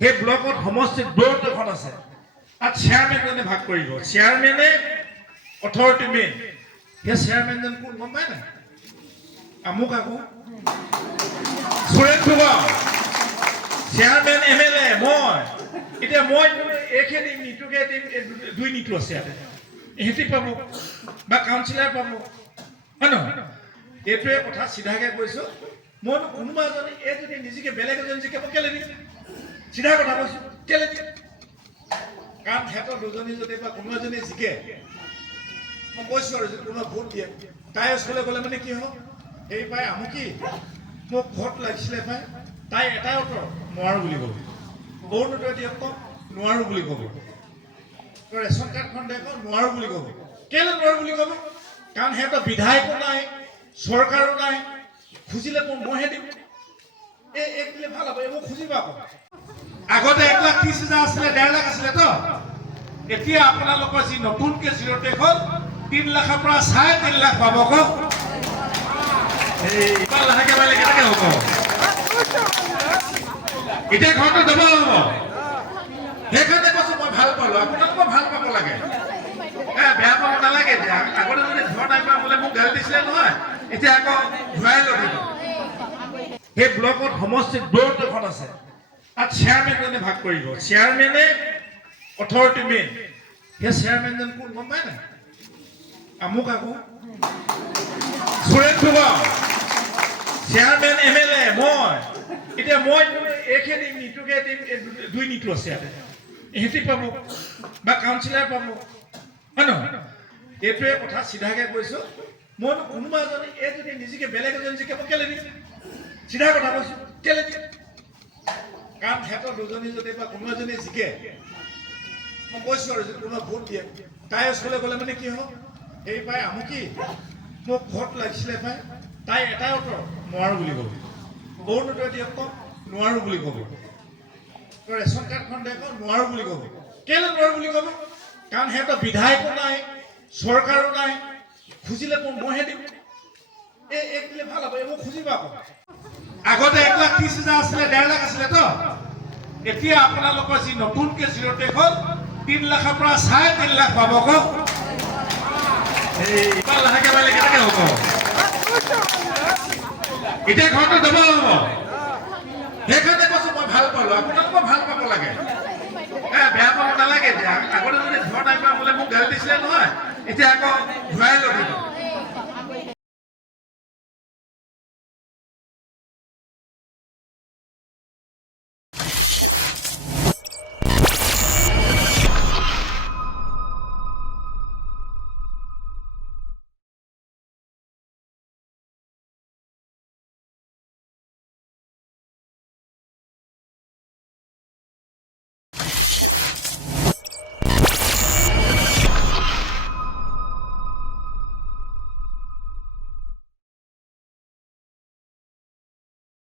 সেই ব্লকত সমষ্টিত ব্লক এখন আছে, তাত চেয়াৰমেনজনে ভাগ কৰিব। চেয়াৰমেনে অথৰিটি মেইন। সেই চেয়াৰমেনজন কোন গম পায় নাই? আমুক আকৌ সুৰেশ ফুকন চেয়াৰমেন, MLA মই। এতিয়া মই এইখিনি দিম, নিতুকে দিম, দুই নিতু আছে ইয়াতে, ইহঁতি পাব বা কাউন্সিলাৰ পাব, হয় নহয়? এইটোৱে কথা চিধাকে কৈছো। মইতো কোনোবা এজনে এই যদি নিজকে বেলেগ এজন জিকাব কেলে দিম? চিধা কথা কৈছো, কেলে দিম? কাৰণ সিহঁতৰ দুজনী যদি বা কোনো এজনী জিকে, মই কৈছো আৰু যদি কোনোবা ভোট দিয়ে, তাই ওচৰলৈ গ'লে মানে কি হ'ব? সেই পাই আমুকি মোক ভোট লাগিছিলে পাই, তাই এটাই উত্তৰ নোৱাৰো বুলি ক'ব। অৰুণোদয় দিয়ক কওক, নোৱাৰো বুলি ক'ব। ৰেচন কাৰ্ডখন দেখক, নোৱাৰো বুলি ক'ব। কেলে নোৱাৰো বুলি ক'ব? কাৰণ সিহঁতৰ বিধায়কো নাই, চৰকাৰো নাই। খুজিলে মইহে দিম। এই দিলে ভাল হ'ব, এইবোৰ খুজিব আকৌ। আগতে 1,30,000 আছিলে, 1.5 লাখ আছিলে তো। এতিয়া আপোনালোকৰ যি নতুনকে জিৰ'টেক হ'ল, 3 লাখৰ পৰা 3.5 লাখ পাব কওক। ইমান লাহেকে পাৰিলে কেনেকে হ'ব? এতিয়া ঘৰটো যাব হ'ব। সেইকাৰণে কৈছো মই ভাল পালো, আপোনালোকৰ ভাল পাব লাগে। বেয়া পাব নালাগে। এতিয়া আগতে যদি ঘৰ নাই পোৱা বোলে মোক গালি দিছিলে নহয়, এতিয়া আকৌ ঘূৰাই ল'ব। সেই ব্লকত সমষ্টিত ব্লক এখন আছে, তাত চেয়াৰমেনজনে ভাগ কৰিব। চেয়াৰমেনে অথৰিটি মেইন। সেই চেয়াৰমেনজন কোন গম পায় নাই? আমুক আকৌ সুৰেশ ফুকন চেয়াৰমেন, MLA মই। এতিয়া মই এইখিনি দিম, নিতুকে দিম, দুই নিতু আছে ইয়াতে, ইহঁতি পাব বা কাউন্সিলাৰ পাব, হয় নহয়? এইটোৱে কথা চিধাকে কৈছো। মইতো কোনোবা এজনে এই যদি নিজকে বেলেগ এজন জিকাব কেলে দিম? চিধা কথা কৈছো, কেলে দিম? কাৰণ সিহঁতৰ দুজনী যদি বা কোনো এজনী জিকে, মই কৈছো আৰু যদি কোনোবা ভোট দিয়ে, তাই ওচৰলৈ গ'লে মানে কি হ'ব? সেই পাই আমুকি মোক ভোট লাগিছিলে পাই, তাই এটাই উত্তৰ নোৱাৰো বুলি ক'ব। অৰুণোদয় দিয়ক কওক, নোৱাৰো বুলি ক'ব। ৰেচন কাৰ্ডখন দেখক, নোৱাৰো বুলি ক'ব। কেলে নোৱাৰো বুলি ক'ব? কাৰণ সিহঁতৰ বিধায়কো নাই, চৰকাৰো নাই। খুজিলে মইহে দিম। এই দিলে ভাল হ'ব, এইবোৰ খুজিব আকৌ। আগতে 1,30,000 আছিলে, 1.5 লাখ আছিলে তো। এতিয়া আপোনালোকৰ যি নতুনকে জিৰ'টেক হ'ল, 3 লাখৰ পৰা 3.5 লাখ পাব কওক। ইমান লাহেকে পাৰিলে কেনেকে হ'ব? এতিয়া ঘৰটো যাব হ'ব। সেইকাৰণে কৈছো মই ভাল পালো, আপোনালোকৰ ভাল পাব লাগে। বেয়া পাব নালাগে। এতিয়া আগতে যদি ঘৰ নাই পোৱা বোলে মোক গালি দিছিলে নহয়, এতিয়া আকৌ ঘূৰাই ল'ব।